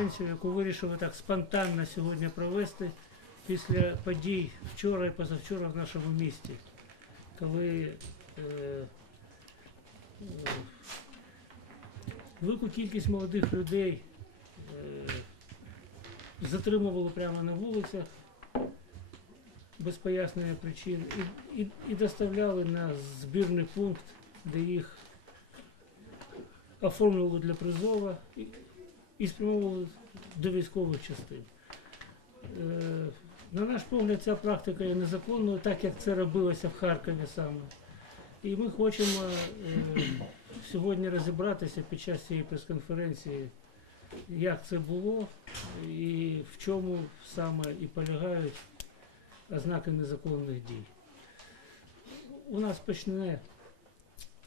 прес-конференцію, яку вирішили так спонтанно сьогодні провести після подій вчора і позавчора в нашому місті, коли е, велику кількість молодих людей е, затримували прямо на вулицях без пояснення причин і, і, і доставляли на збірний пункт, де їх оформлювали для призова і, спрямовували до військових частин. Е, на наш погляд, ця практика є незаконною, так як це робилося в Харкові саме. І ми хочемо е, сьогодні розібратися під час цієї прес-конференції, як це було і в чому саме і полягають ознаки незаконних дій. У нас почне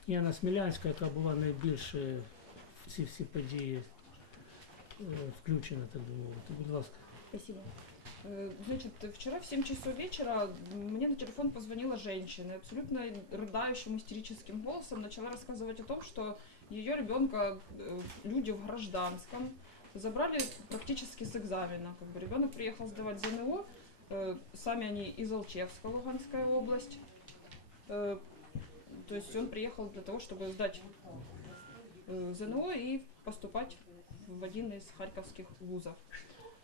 Яна Смілянська, яка була найбільше в ці всі події включена, так би мовити. Будь ласка. Спасибо. Э, Значит, вчера в 7 часов вечера мне на телефон позвонила женщина абсолютно рыдающим истерическим голосом начала рассказывать о том, что ее ребенка э, люди в гражданском забрали практически с экзамена. Как бы ребенок приехал сдавать ЗНО, э, сами они из Алчевска, Луганская область. Э, То есть он приехал для того, чтобы сдать э, ЗНО и поступать в один из харьковских вузов.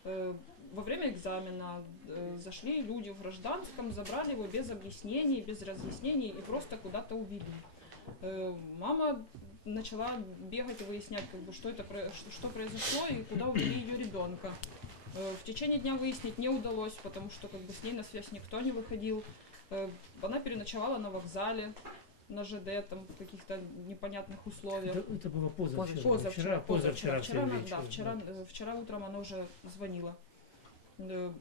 Э, Во время экзамена э, зашли люди в гражданском, забрали его без объяснений, без разъяснений и просто куда-то увели. Э, Мама начала бегать и выяснять, как бы, что, это, что, произошло и куда увели ее ребенка. В течение дня выяснить не удалось, потому что как бы, с ней на связь никто не выходил. Она переночевала на вокзале, на ЖД, там, в каких-то непонятных условиях. Это, это было позавчера. Позавчера, Вчера, позавчера, Вчера, все она- вечером, да, вчера, э, вчера утром она уже звонила. Э,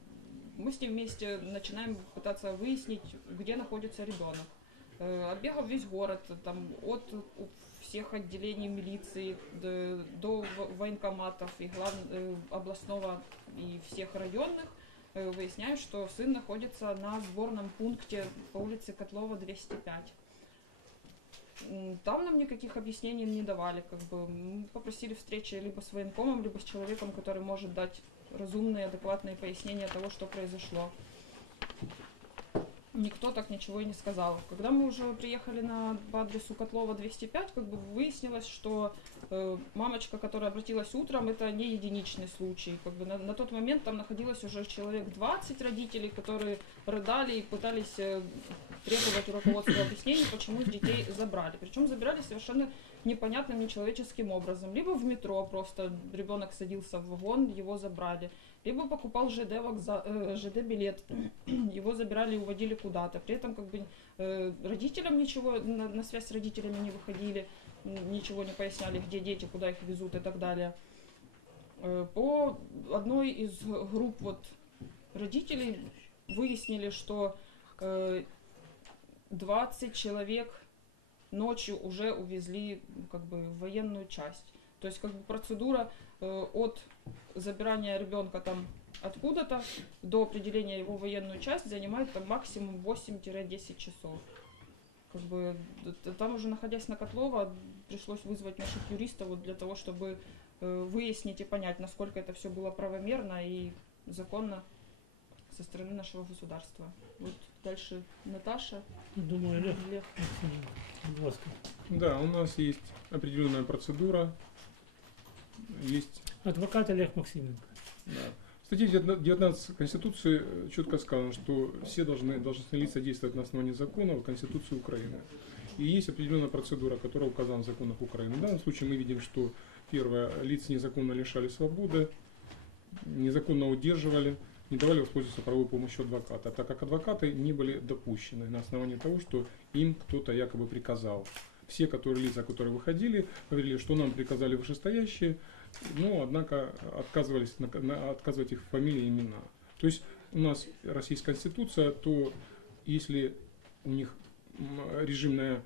Мы с ней вместе начинаем пытаться выяснить, где находится ребенок. Э, Оббегав весь город, там, от всех отделений милиции до, до военкоматов и глав, областного и всех районных, выясняю, что сын находится на сборном пункте по улице Котлова 205. Там нам никаких объяснений не давали, как бы мы попросили встречи либо с военкомом, либо с человеком, который может дать разумные, адекватные пояснения того, что произошло. Никто так ничего и не сказал. Когда мы уже приехали на по адресу Котлова 205, как бы выяснилось, что мамочка, которая обратилась утром, это не единичный случай. Как бы на, на тот момент там находилось уже человек 20 родителей, которые рыдали и пытались э, требовать у руководства объяснений, почему детей забрали. Причем забирали совершенно непонятным, нечеловеческим образом. Либо в метро просто ребенок садился в вагон, его забрали. Либо покупал ЖД, вокза- э, ЖД билет, его забирали и уводили куда-то. При этом как бы э, родителям ничего, на, на связь с родителями не выходили, ничего не поясняли, где дети, куда их везут и так далее. Э, По одной из групп вот родителей выяснили, что э, 20 человек ночью уже увезли как бы в военную часть. То есть как бы процедура э, от забирания ребенка там откуда-то до определения его в военную часть занимает там максимум 8-10 часов. Как бы там уже находясь на Котлова, пришлось вызвать наших юристов вот для того, чтобы э, выяснить и понять, насколько это все было правомерно и законно со стороны нашего государства. Вот дальше Наташа. Думаю, Лев. Ласка. Да, у нас есть определенная процедура, есть Адвокат Олег Максименко. да. В статье 19 Конституции четко сказано, что все должны, должностные лица действовать на основании закона Конституции Украины. И есть определенная процедура, которая указана в законах Украины. В данном случае мы видим, что первое, лиц незаконно лишали свободы, незаконно удерживали, не давали воспользоваться правовой помощью адвоката, так как адвокаты не были допущены на основании того, что им кто-то якобы приказал. Все которые, лица, которые выходили, говорили, что нам приказали вышестоящие, но, однако, отказывались на- на- отказывать их фамилии и имена. То есть у нас Российская Конституция, то если у них режимное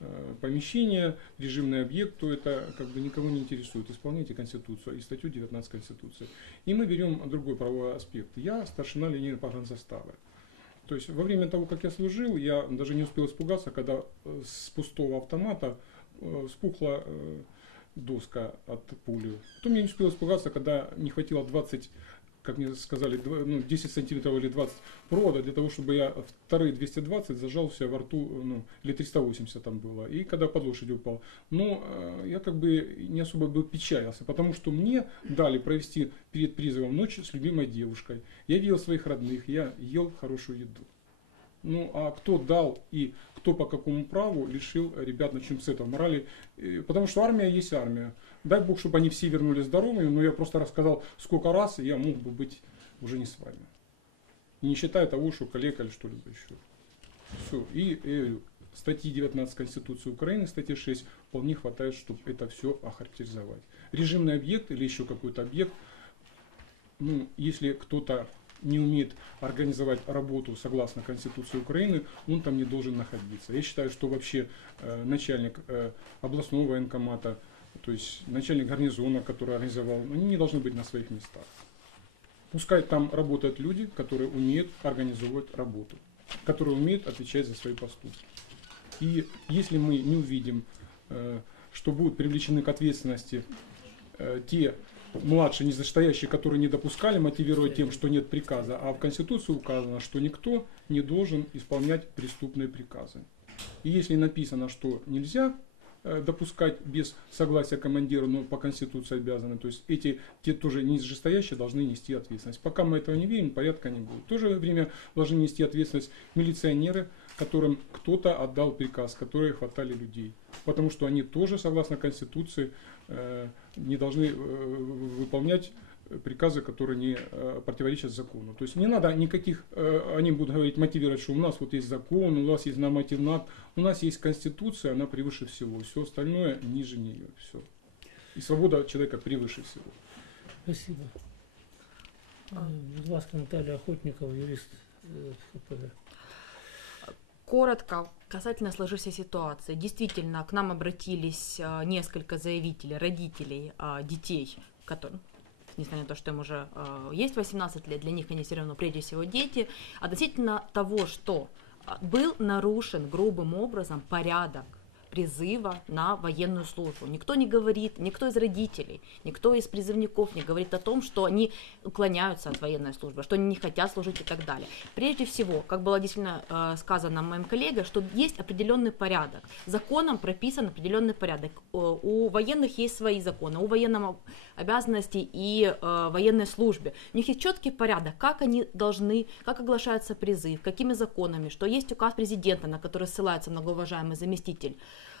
э, помещение, режимный объект, то это как бы никого не интересует. Исполняйте Конституцию и статью 19 Конституции. И мы берем другой правовой аспект. Я старшина линейного погранзастава. То есть во время того, как я служил, я даже не успел испугаться, когда э, с пустого автомата э, спухла э, доска от пули. Потом я не успел испугаться, когда не хватило 20, как мне сказали, ну, 10 сантиметров или 20 провода для того, чтобы я вторые 220 зажал себя во рту, ну, или 380 там было. И когда под лошадью упал. Но э, я как бы не особо был печалился, потому что мне дали провести перед призывом ночь с любимой девушкой. Я видел своих родных, я ел хорошую еду. Ну, а кто дал и кто по какому праву лишил ребят, начнем с этого, морали. Э, Потому что армия есть армия. Дай бог, чтобы они все вернулись здоровыми, но я просто рассказал, сколько раз я мог бы быть уже не с вами. И не считая того, что коллега или что-либо еще. Все. И э, статьи 19 Конституции Украины, статьи 6, вполне хватает, чтобы это все охарактеризовать. Режимный объект или еще какой-то объект, ну, если кто-то не умеет организовать работу согласно Конституции Украины, он там не должен находиться. Я считаю, что вообще э, начальник э, областного военкомата, то есть начальник гарнизона, который организовал, они не должны быть на своих местах. Пускай там работают люди, которые умеют организовывать работу, которые умеют отвечать за свои поступки. И если мы не увидим, э, что будут привлечены к ответственности э, те младшие низшестоящие, которые не допускали, мотивируя тем, что нет приказа, а в Конституции указано, что никто не должен исполнять преступные приказы. И если написано, что нельзя допускать без согласия командира, но по Конституции обязаны, то есть эти, те тоже нижестоящие должны нести ответственность. Пока мы этого не видим, порядка не будет. В то же время должны нести ответственность милиционеры, которым кто-то отдал приказ, которые хватали людей. Потому что они тоже, согласно Конституции, э, не должны э, выполнять приказы, которые не э, противоречат закону. То есть не надо никаких, э, они будут говорить, мотивировать, что у нас вот есть закон, у нас есть нормативный акт, у нас есть Конституция, она превыше всего, все остальное ниже нее, все. И свобода человека превыше всего. Спасибо. Будь ласка, Наталія Охотникова, юрист е, ХПД. Коротко, касательно сложившейся ситуации. Действительно, к нам обратились а, несколько заявителей, родителей а, детей, которые несмотря на то, что им уже а, есть 18 лет, для них они все равно прежде всего дети, относительно того, что а, был нарушен грубым образом порядок призыва на военную службу. Никто не говорит, никто из родителей, никто из призывников не говорит о том, что они уклоняются от военной службы, что они не хотят служить и так далее. Прежде всего, как было действительно э, сказано моим коллегой, что есть определенный порядок. Законом прописан определенный порядок. У военных есть свои законы, у военных обязанности и э, военной службе. У них есть четкий порядок, как они должны, как оглашается призыв, какими законами, что есть указ президента, на который ссылается многоуважаемый заместитель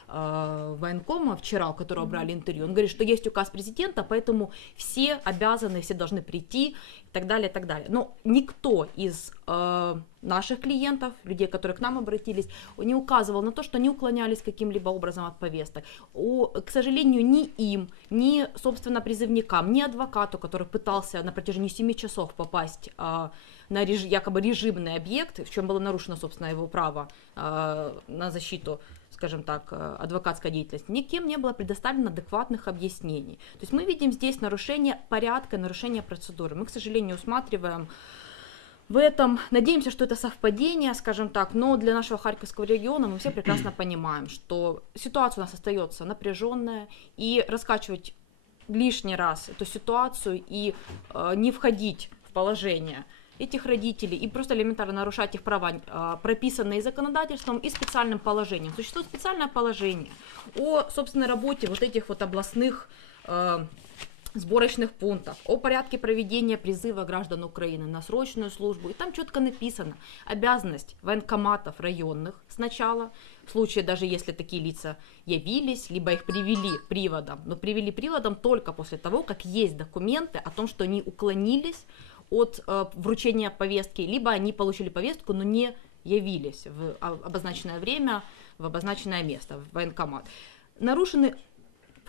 э, военкома вчера, у которого брали интервью, он говорит, что есть указ президента, поэтому все обязаны, все должны прийти и так далее, и так далее. Но никто из э, наших клиентов, людей, которые к нам обратились, не указывал на то, что они уклонялись каким-либо образом от повесток. У, к сожалению, ни им, ни, собственно, призывникам, ни адвокату, который пытался на протяжении 7 часов попасть э, на реж, якобы режимный объект, в чем было нарушено, собственно, его право э, на защиту скажем так, э, адвокатской деятельности, никем не было предоставлено адекватных объяснений. То есть мы видим здесь нарушение порядка, нарушение процедуры. Мы, к сожалению, усматриваем в этом, надеемся, что это совпадение, скажем так, но для нашего Харьковского региона мы все прекрасно понимаем, что ситуация у нас остается напряженная, и раскачивать лишний раз эту ситуацию и э, не входить в положение этих родителей и просто элементарно нарушать их права, а, прописанные законодательством и специальным положением. Существует специальное положение о собственной работе вот этих вот областных э, сборочных пунктов, о порядке проведения призыва граждан Украины на срочную службу. И там четко написано обязанность военкоматов районных сначала, в случае даже если такие лица явились, либо их привели приводом, но привели приводом только после того, как есть документы о том, что они уклонились от э, вручения повестки, либо они получили повестку, но не явились в о- обозначенное время, в обозначенное место, в военкомат. Нарушены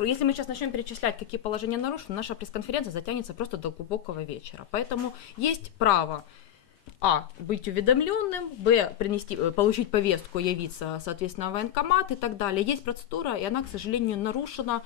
если мы сейчас начнем перечислять, какие положения нарушены, наша пресс-конференция затянется просто до глубокого вечера. Поэтому есть право а. Быть уведомленным, Б. Принести, э, получить повестку, явиться, соответственно, в военкомат и так далее. Есть процедура, и она, к сожалению, нарушена.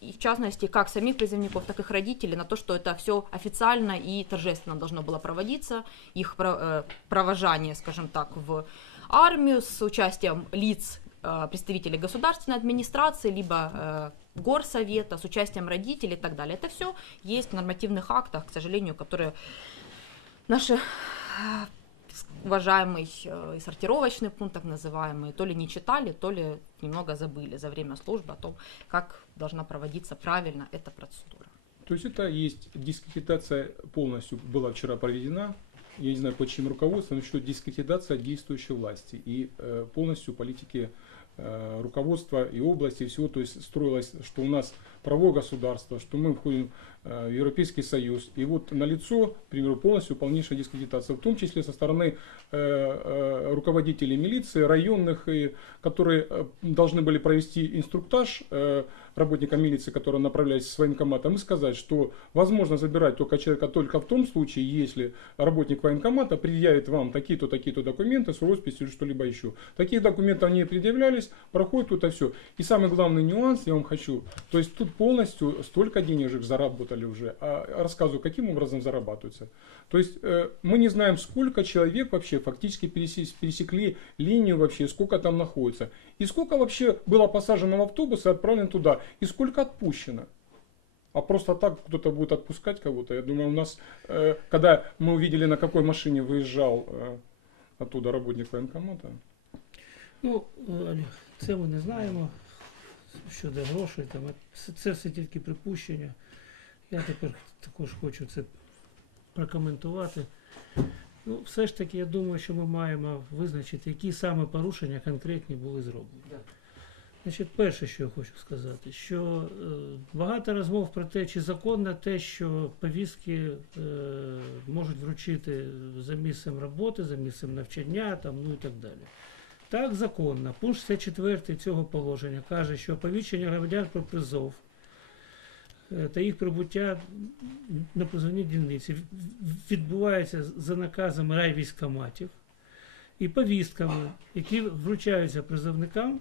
И в частности, как самих призывников, так и их родителей, на то, что это все официально и торжественно должно было проводиться, их э, провожание, скажем так, в армию с участием лиц, э, представителей государственной администрации, либо э, горсовета, с участием родителей и так далее. Это все есть в нормативных актах, к сожалению, которые наши уважаемый сортировочный пункт, так называемый, то ли не читали, то ли немного забыли за время службы о том, как должна проводиться правильно эта процедура. То есть это есть дискредитация полностью была вчера проведена, я не знаю под чьим руководством, что дискредитация действующей власти и э, полностью политики э, руководства и области, и всего, то есть строилось, что у нас правовое государство, что мы входим Европейский Союз. И вот на лицо, к примеру, полностью полнейшая дискредитация, в том числе со стороны э, э, руководителей милиции, районных, и, которые э, должны были провести инструктаж э, работникам милиции, которые направлялись с военкоматом, и сказать, что возможно забирать только человека только в том случае, если работник военкомата предъявит вам такие-то, такие-то документы с росписью или что-либо еще. Таких документов не предъявлялись, проходит тут и все. И самый главный нюанс, я вам хочу, то есть тут полностью столько денежек заработали уже, а рассказываю, каким образом зарабатывается. То есть э, мы не знаем, сколько человек вообще фактически пересек- пересекли линию вообще, сколько там находится. И сколько вообще было посажено в автобус и отправлено туда, и сколько отпущено. А просто так кто-то будет отпускать кого-то. Я думаю, у нас, э, когда мы увидели, на какой машине выезжал э, оттуда работник военкомата, Ну, це ми не знаємо щодо грошей. Там, це все тільки припущення. Я тепер також хочу це прокоментувати. Ну, все ж таки, я думаю, що ми маємо визначити, які саме порушення конкретні були зроблені. Значить, перше, що я хочу сказати, що е, багато розмов про те, чи законно те, що повістки е, можуть вручити за місцем роботи, за місцем навчання, там, ну і так далі. Так, законно. Пункт 64 цього положення каже, що оповіщення громадян про призов та їх прибуття на призовні дільниці. Відбувається за наказами райвійськоматів і повістками, які вручаються призовникам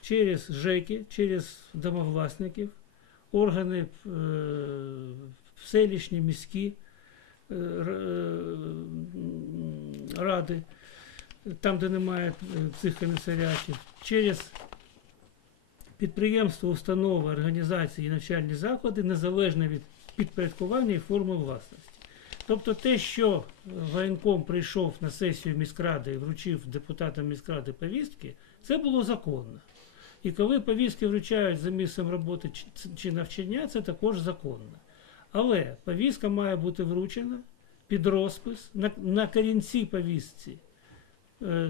через ЖЕКи, через домовласників, органи е, селищні, міські е, е, ради там, де немає е, цих комісаріатів, через підприємства, установи, організації і навчальні заклади незалежно від підпорядкування і форми власності. Тобто те, що воєнком прийшов на сесію міськради і вручив депутатам міськради повістки, це було законно. І коли повістки вручають за місцем роботи чи- навчання, це також законно. Але повістка має бути вручена під розпис на, на корінці повістці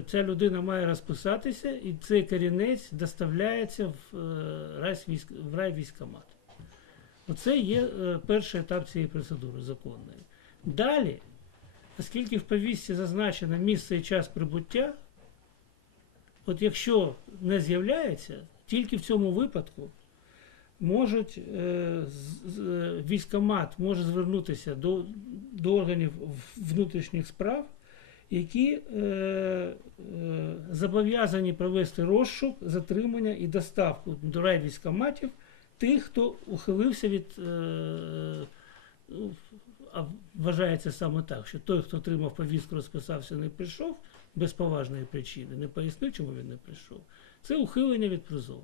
ця людина має розписатися, і цей корінець доставляється в, е, в райвійськомат. Оце є е, перший етап цієї процедури законної. Далі, оскільки в повістці зазначено місце і час прибуття, от якщо не з'являється, тільки в цьому випадку можуть е, е, військомат може звернутися до, до органів внутрішніх справ які е, е, зобов'язані провести розшук, затримання і доставку до райвійськоматів тих, хто ухилився від. Е, а вважається саме так, що той, хто отримав повістку, розписався, не прийшов без поважної причини, не пояснив, чому він не прийшов. Це ухилення від призову.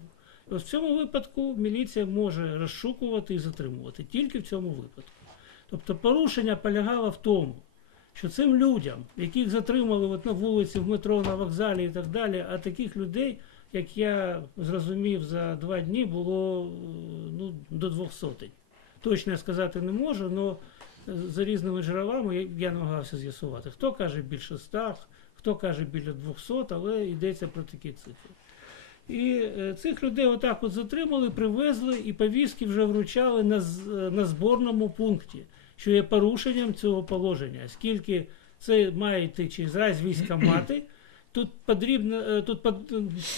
Ось в цьому випадку міліція може розшукувати і затримувати тільки в цьому випадку. Тобто порушення полягало в тому, що цим людям, яких затримали от на вулиці, в метро, на вокзалі і так далі, а таких людей, як я зрозумів, за два дні було е, ну, до двох сотень. Точно я сказати не можу, але за різними джерелами я, намагався з'ясувати. Хто каже більше ста, хто каже біля 200, але йдеться про такі цифри. І е, цих людей отак от затримали, привезли і повістки вже вручали на, е, на зборному пункті, що є порушенням цього положення, оскільки це має йти через раз військомати. Тут потрібно, е, тут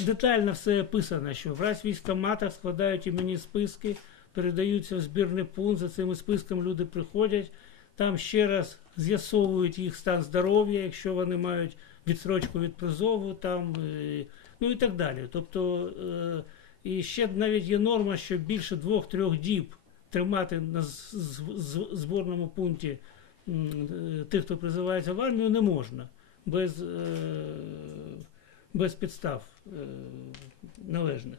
детально все описано, що в раз військоматах складають іменні списки, передаються в збірний пункт, за цими списком люди приходять, там ще раз з'ясовують їх стан здоров'я, якщо вони мають відсрочку від призову, там, е, ну і так далі. Тобто, е, і ще навіть є норма, що більше двох-трьох діб тримати на зборному пункті е, тих, хто призивається в армію, не можна без, е, без підстав е, належних.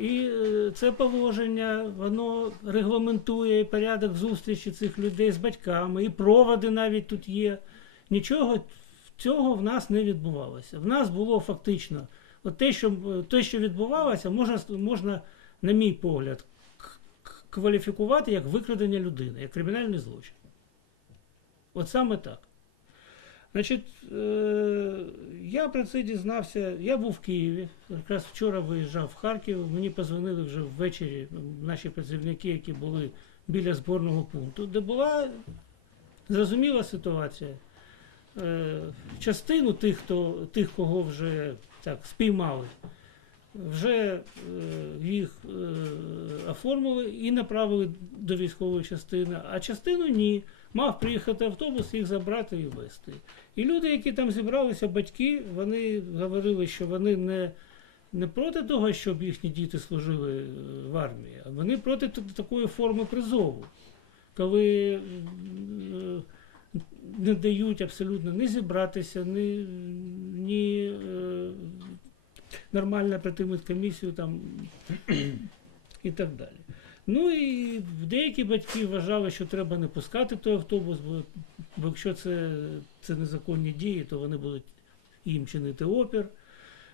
І це положення, воно регламентує порядок зустрічі цих людей з батьками, і проводи навіть тут є. Нічого цього в нас не відбувалося. В нас було фактично от те, що, те, що відбувалося, можна, можна, на мій погляд, кваліфікувати як викрадення людини, як кримінальний злочин. От саме так. Значить, е, я про це дізнався. Я був в Києві. Якраз вчора виїжджав в Харків. Мені позвонили вже ввечері наші працівники, які були біля зборного пункту, де була зрозуміла ситуація. Е, частину тих, хто, тих, кого вже так спіймали, вже е, їх е, оформили і направили до військової частини, а частину ні. Мав приїхати автобус, їх забрати і везти. І люди, які там зібралися, батьки, вони говорили, що вони не, не проти того, щоб їхні діти служили е, в армії, а вони проти такої форми призову, коли не дають абсолютно ні зібратися, ні, ні нормально пройти медкомісію там, і так далі. Ну і деякі батьки вважали, що треба не пускати той автобус, бо, бо якщо це, це незаконні дії, то вони будуть їм чинити опір.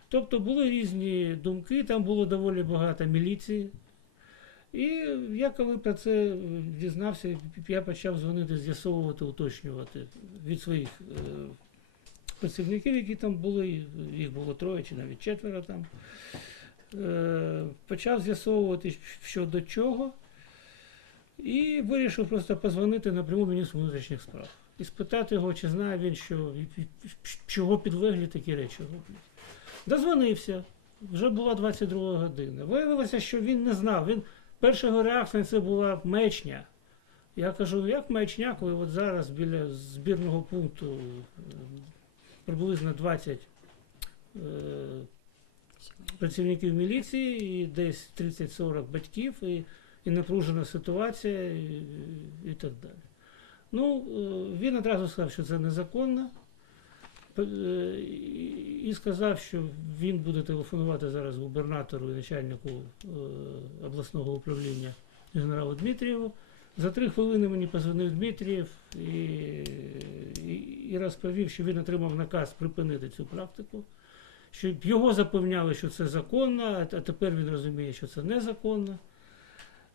Тобто були різні думки, там було доволі багато міліції. І я коли про це дізнався, я почав дзвонити, з'ясовувати, уточнювати від своїх е, працівників, які там були, їх було троє чи навіть четверо там. Е, почав з'ясовувати, що до чого, і вирішив просто позвонити напряму міністру внутрішніх справ і спитати його, чи знає він, що, чого підлеглі такі речі роблять. Дозвонився, вже була 22 година. Виявилося, що він не знав. Він, перша його реакція це була мечня. Я кажу, «Ну, як мечня, коли от зараз біля збірного пункту е, приблизно 20 е, працівників міліції, і десь 30-40 батьків, і, і напружена ситуація, і, і так далі. Ну, е, він одразу сказав, що це незаконно, е, і- сказав, що він буде телефонувати зараз губернатору і начальнику е, обласного управління генералу Дмитрієву. За три хвилини мені позвонив Дмитрієв і, і, і розповів, що він отримав наказ припинити цю практику що його запевняли, що це законно, а тепер він розуміє, що це незаконно.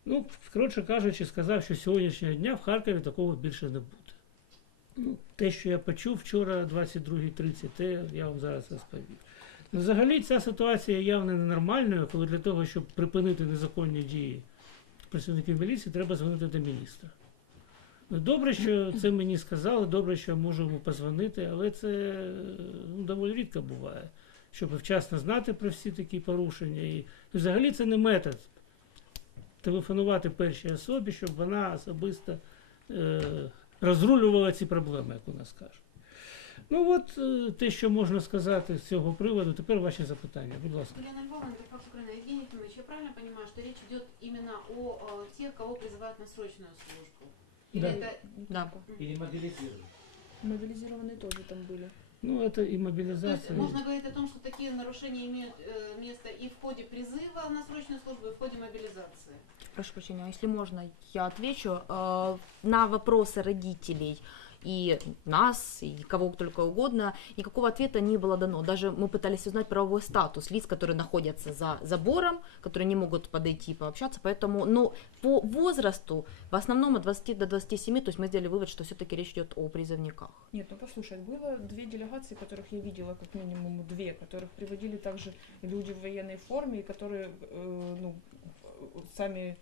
Ну, коротше кажучи, сказав, що сьогоднішнього дня в Харкові такого більше не буде. Ну, те, що я почув вчора, 22.30, те я вам зараз розповів. Взагалі ця ситуація явно ненормальною, коли для того, щоб припинити незаконні дії працівників міліції, треба дзвонити до міністра. Добре, що це мені сказали, добре, що я можу йому позвонити, але це ну, доволі рідко буває щоб вчасно знати про всі такі порушення. І взагалі це не метод телефонувати першій особі, щоб вона особисто е, розрулювала ці проблеми, як у нас кажуть. Ну от е, те, що можна сказати з цього приводу, тепер ваші запитання, будь ласка. Я правильно понимаю, что речь идет именно о, тех, кого призывают на срочную службу? Или Да. это Да. Или мобилизируют. Мобилизированные тоже там были. Ну, це і то есть мобілізація. можно говорить о том, что такие нарушения имеют э, место и в ходе призыва на срочную службу, и в ходе мобилизации? Прошу прощения, если можно, я отвечу. Э, На вопросы родителей и нас, и кого только угодно, никакого ответа не было дано. Даже мы пытались узнать правовой статус лиц, которые находятся за забором, которые не могут подойти и пообщаться. Поэтому, но по возрасту, в основном от 20 до 27, то есть мы сделали вывод, что все-таки речь идет о призывниках. Нет, ну послушай, было две делегации, которых я видела, как минимум две, которых приводили также люди в военной форме, которые, э, ну, сами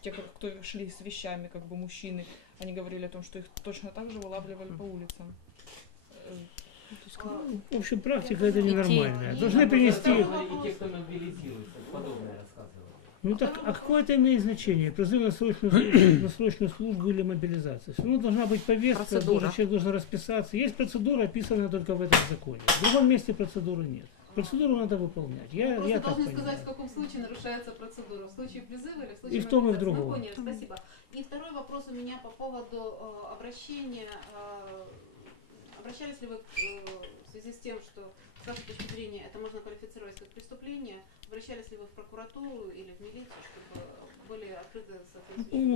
те, кто шли с вещами, как бы мужчины, они говорили о том, что их точно так же вылавливали по улицам. Э, В общем, практика это ненормальная. Должны принести... И те, кто мобилизируется, подобное рассказывал. Ну так, а какое это имеет значение? Призыв на срочную, службу- на срочную службу или мобилизация? Все равно должна быть повестка, должен, человек должен расписаться. Есть процедура, описанная только в этом законе. В другом месте процедуры нет. Процедуру надо выполнять. Я, Вы я просто так должны понимаю. сказать, в каком случае нарушается процедура. В случае призыва или в случае И в том, и в другом. Мы поняли, спасибо. И второй вопрос у меня по поводу э, обращения, э, обращались ли вы э, в связи с тем, что с вашей точки зрения это можно квалифицировать как преступление, обращались ли вы в прокуратуру или в милицию, чтобы были открыты соответствующие